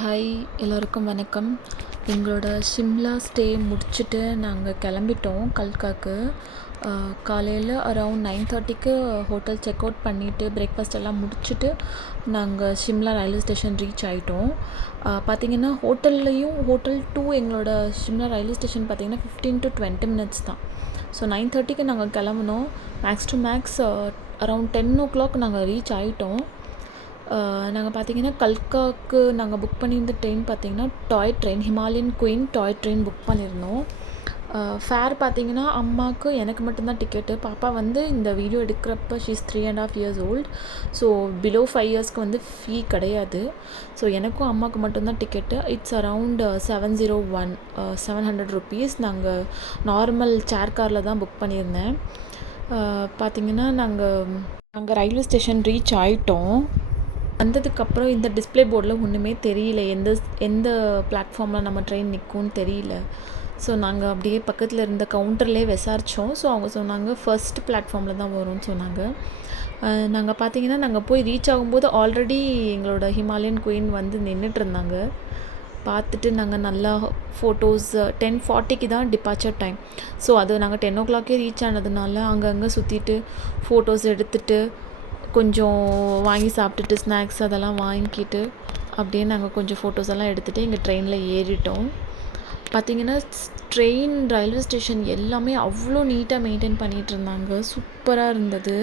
Hi, எல்லோருக்கும் வணக்கம். எங்களோட ஷிம்லா ஸ்டே முடிச்சுட்டு நாங்கள் கிளம்பிட்டோம் கல்காக்கு. காலையில் அரவுண்ட் 9:30க்கு ஹோட்டல் செக் அவுட் பண்ணிவிட்டு பிரேக்ஃபாஸ்ட் எல்லாம் முடிச்சுட்டு நாங்கள் ஷிம்லா ரயில்வே ஸ்டேஷன் ரீச் ஆகிட்டோம். பார்த்திங்கன்னா ஹோட்டல் டூ எங்களோட ஷிம்லா ரயில்வே ஸ்டேஷன் பார்த்திங்கன்னா 15 to 20 minutes தான். ஸோ 9:30க்கு நாங்கள் கிளம்புனோம். Max to maths around 10 o'clock நாங்கள் ரீச் ஆகிட்டோம். நாங்கள் பார்த்திங்கன்னா கல்காவுக்கு நாங்கள் புக் பண்ணியிருந்த ட்ரெயின் பார்த்திங்கன்னா toy train, Himalayan queen toy train book பண்ணியிருந்தோம். ஃபேர் பார்த்திங்கன்னா அம்மாவுக்கு எனக்கு மட்டும்தான் டிக்கெட்டு. பாப்பா வந்து இந்த வீடியோ எடுக்கிறப்ப she's 3.5 years old. So below 5 yearsக்கு வந்து ஃபீ கிடையாது. ஸோ எனக்கும் அம்மாவுக்கு மட்டும்தான் டிக்கெட்டு. It's around 700 rupees. நாங்கள் நார்மல் சேர் காரில் தான் புக் பண்ணியிருந்தேன். பார்த்திங்கன்னா நாங்கள் ரயில்வே ஸ்டேஷன் ரீச் ஆகிட்டோம். வந்ததுக்கப்புறம் இந்த டிஸ்பிளே போர்டில் ஒன்றுமே தெரியல, எந்த பிளாட்ஃபார்மில் நம்ம ட்ரெயின் நிற்கும்னு தெரியல. ஸோ நாங்கள் அப்படியே பக்கத்தில் இருந்த கவுண்டர்லேயே விசாரித்தோம். ஸோ அவங்க சொன்னாங்க ஃபர்ஸ்ட் பிளாட்ஃபார்மில் தான் வரும்னு சொன்னாங்க. நாங்கள் பார்த்திங்கன்னா நாங்கள் போய் ரீச் ஆகும்போது ஆல்ரெடி எங்களோட ஹிமாலயன் குயின் வந்து நின்றுட்டு இருந்தாங்க. பார்த்துட்டு நாங்கள் நல்லா ஃபோட்டோஸ் 10:40க்கு தான் டிபார்ச்சர் டைம். ஸோ அது நாங்கள் 10 o'clock ரீச் ஆனதுனால அங்கங்கே சுற்றிட்டு ஃபோட்டோஸ் எடுத்துகிட்டு கொஞ்சம் வாங்கி சாப்பிட்டுட்டு ஸ்நாக்ஸ் அதெல்லாம் வாங்கிக்கிட்டு அப்படியே நாங்கள் கொஞ்சம் ஃபோட்டோஸ் எல்லாம் எடுத்துகிட்டு எங்கள் ட்ரெயினில் ஏறிட்டோம். பார்த்திங்கன்னா ட்ரெயின் ரயில்வே ஸ்டேஷன் எல்லாமே அவ்வளோ நீட்டாக மெயின்டைன் பண்ணிகிட்டு இருந்தாங்க. சூப்பராக இருந்தது.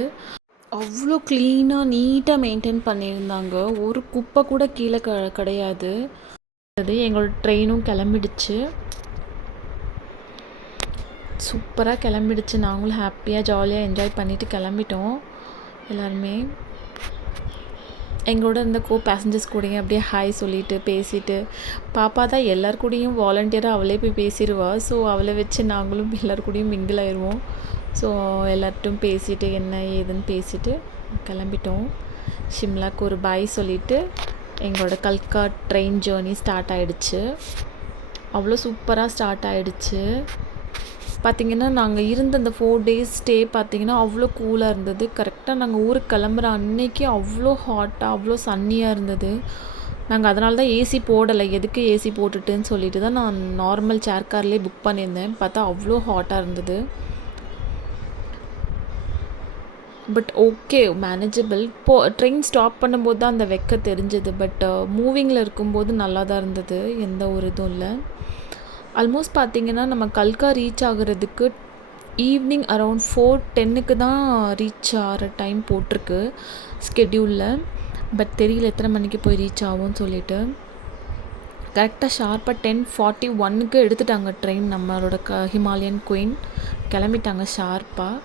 அவ்வளோ க்ளீனாக நீட்டாக மெயின்டைன் பண்ணியிருந்தாங்க. ஒரு குப்பை கூட கீழே கிடையாது. எங்களோட ட்ரெயினும் கிளம்பிடுச்சு. சூப்பராக கிளம்பிடுச்சு. நாங்களும் ஹாப்பியாக ஜாலியாக என்ஜாய் பண்ணிவிட்டு கிளம்பிட்டோம். எல்லாருமே எங்களோட இருந்த பேசஞ்சர்ஸ் கூடயும் அப்படியே ஹாய் சொல்லிவிட்டு பேசிவிட்டு, பாப்பா தான் எல்லார் கூடயும் வாலண்டியராக அவளே போய் பேசிடுவா. ஸோ அவளை வச்சு நாங்களும் எல்லார் கூடயும் மிங்கிள் ஆயிடுவோம். ஸோ எல்லார்ட்டும் பேசிவிட்டு என்ன ஏதுன்னு பேசிவிட்டு கிளம்பிட்டோம். ஷிம்லாக்கு ஒரு பாய் சொல்லிவிட்டு எங்களோட கல்கா ட்ரெயின் ஜேர்னி ஸ்டார்ட் ஆகிடுச்சு. அவ்வளோ சூப்பராக ஸ்டார்ட் ஆகிடுச்சு. பார்த்திங்கன்னா நாங்கள் இருந்த அந்த 4 days ஸ்டே பார்த்திங்கன்னா அவ்வளோ கூலாக இருந்தது. கரெக்டாக நாங்கள் ஊருக்கு கிளம்புற அன்னைக்கு அவ்வளோ ஹாட்டாக அவ்வளோ சன்னியாக இருந்தது. நாங்கள் அதனால தான் ஏசி போடலை. எதுக்கு ஏசி போட்டுட்டுன்னு சொல்லிட்டு தான் நான் நார்மல் சேர் கார்லேயே புக் பண்ணியிருந்தேன். பார்த்தா அவ்வளோ ஹாட்டாக இருந்தது. But okay, manageable. Train stop பண்ணும்போது தான் அந்த வெக்க தெரிஞ்சது. பட் மூவிங்கில் இருக்கும்போது நல்லா தான் இருந்தது. எந்த ஒரு இதுவும் இல்லை. ஆல்மோஸ்ட் பார்த்திங்கன்னா நம்ம கல்கா ரீச் ஆகிறதுக்கு ஈவினிங் அரவுண்ட் 4:10க்கு தான் ரீச் ஆகிற டைம் போட்டிருக்கு ஸ்கெட்யூலில். பட் தெரியல எத்தனை மணிக்கு போய் ரீச் ஆகும்னு சொல்லிட்டு. கரெக்டாக ஷார்ப்பாக 10:41க்கு எடுத்துட்டாங்க ட்ரெயின். நம்மளோட ஹிமாலயன் குயின் கிளம்பிட்டாங்க ஷார்ப்பாக.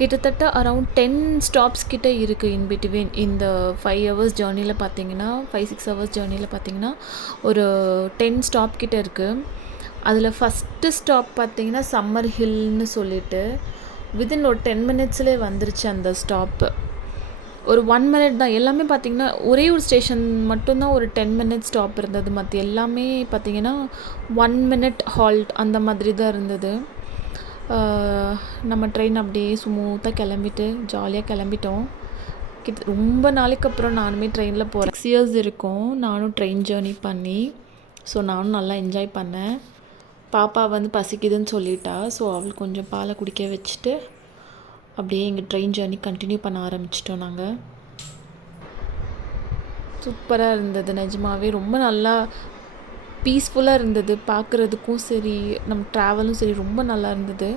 கிட்டத்தட்ட அரவுண்ட் 10 stops கிட்டே இருக்குது இன் பிட்வீன். இந்த 5 hours ஜேர்னியில் பார்த்திங்கன்னா 5-6 hours ஜேர்னியில் பார்த்திங்கன்னா ஒரு 10 stop கிட்டே இருக்குது. அதில் ஃபஸ்ட்டு ஸ்டாப் பார்த்திங்கன்னா சம்மர் ஹில்னு சொல்லிட்டு வித்தின் ஒரு 10 minutesலேயே வந்துருச்சு அந்த ஸ்டாப்பு. ஒரு 1 minute தான். எல்லாமே பார்த்திங்கன்னா ஒரே ஒரு ஸ்டேஷன் மட்டும்தான் ஒரு 10 minute ஸ்டாப் இருந்தது. மற்ற எல்லாமே பார்த்திங்கன்னா 1 minute ஹால்ட் அந்த மாதிரி தான் இருந்தது. நம்ம ட்ரெயின் அப்படியே ஸ்மூத்தாக கிளம்பிட்டு ஜாலியாக கிளம்பிட்டோம். ரொம்ப நாளைக்கு அப்புறம் நானுமே ட்ரெயினில் போகிறேன். 6 years இருக்கும் நானும் ட்ரெயின் ஜேர்னி பண்ணி. ஸோ நானும் நல்லா என்ஜாய் பண்ணேன். பாப்பா வந்து பசிக்குதுன்னு சொல்லிட்டா. ஸோ அவள் கொஞ்சம் பாலை குடிக்க வச்சுட்டு அப்படியே எங்கள் ட்ரெயின் ஜேர்னி கண்டினியூ பண்ண ஆரம்பிச்சிட்டோம். நாங்கள் சூப்பராக இருந்தது. நிஜமாகவே ரொம்ப நல்லா பீஸ்ஃபுல்லாக இருந்தது. பார்க்குறதுக்கும் சரி நம்ம ட்ராவலும் சரி ரொம்ப நல்லா இருந்தது.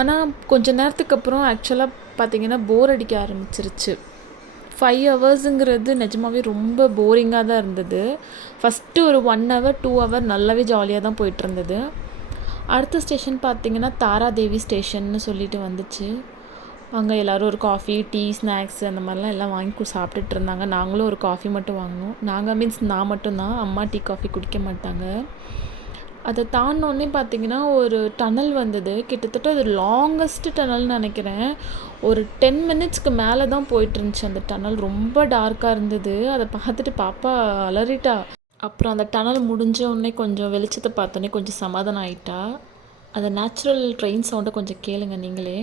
ஆனால் கொஞ்சம் நேரத்துக்கு அப்புறம் ஆக்சுவலாக பார்த்திங்கன்னா போர் அடிக்க ஆரம்பிச்சிருச்சு. 5 hours நிஜமாகவே ரொம்ப போரிங்காக தான் இருந்தது. ஃபஸ்ட்டு ஒரு 1 hour 2 hour நல்லாவே ஜாலியாக தான் போயிட்டு இருந்தது. அடுத்த ஸ்டேஷன் பார்த்திங்கன்னா தாராதேவி ஸ்டேஷன்னு சொல்லிட்டு வந்துச்சு. அங்கே எல்லோரும் ஒரு காஃபி டீ ஸ்நாக்ஸ் அந்த மாதிரிலாம் எல்லாம் வாங்கி சாப்பிட்டுட்டு இருந்தாங்க. நாங்களும் ஒரு காஃபி மட்டும் வாங்கினோம். நான் மட்டும்தான். அம்மா டீ காஃபி குடிக்க மாட்டாங்க. அதை தாண்டினோடனே பார்த்திங்கன்னா ஒரு டனல் வந்தது. கிட்டத்தட்ட அது லாங்கஸ்ட் டனல்னு நினைக்கிறேன். ஒரு 10 minutesக்கு மேலே தான் போயிட்டு இருந்துச்சு அந்த டனல். ரொம்ப டார்க்காக இருந்தது. அதை பார்த்துட்டு பாப்பா அலறிட்டா. அப்புறம் அந்த டனல் முடிஞ்ச உடனே கொஞ்சம் வெளிச்சத்தை பார்த்தோன்னே கொஞ்சம் சமாதானம் ஆகிட்டா. அந்த நேச்சுரல் ட்ரெயின் சவுண்டை கொஞ்சம் கேளுங்க நீங்களே.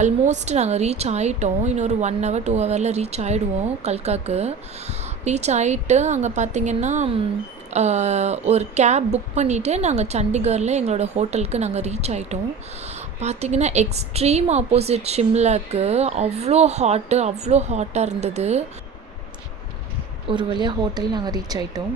ஆல்மோஸ்ட் நாங்கள் ரீச் ஆகிட்டோம். இன்னொரு 1 ஹவர் 2 ஹவரில் ரீச் ஆகிடுவோம் கல்காக்கு. ரீச் ஆகிட்டு அங்கே பார்த்திங்கன்னா ஒரு கேப் புக் பண்ணிவிட்டு நாங்கள் சண்டிகரில் எங்களோட ஹோட்டலுக்கு நாங்கள் ரீச் ஆகிட்டோம். பார்த்திங்கன்னா எக்ஸ்ட்ரீம் ஆப்போசிட் ஷிம்லாக்கு. அவ்வளோ ஹாட்டாக இருந்தது. ஒரு வழியாக ஹோட்டல் நாங்கள் ரீச் ஆகிட்டோம்.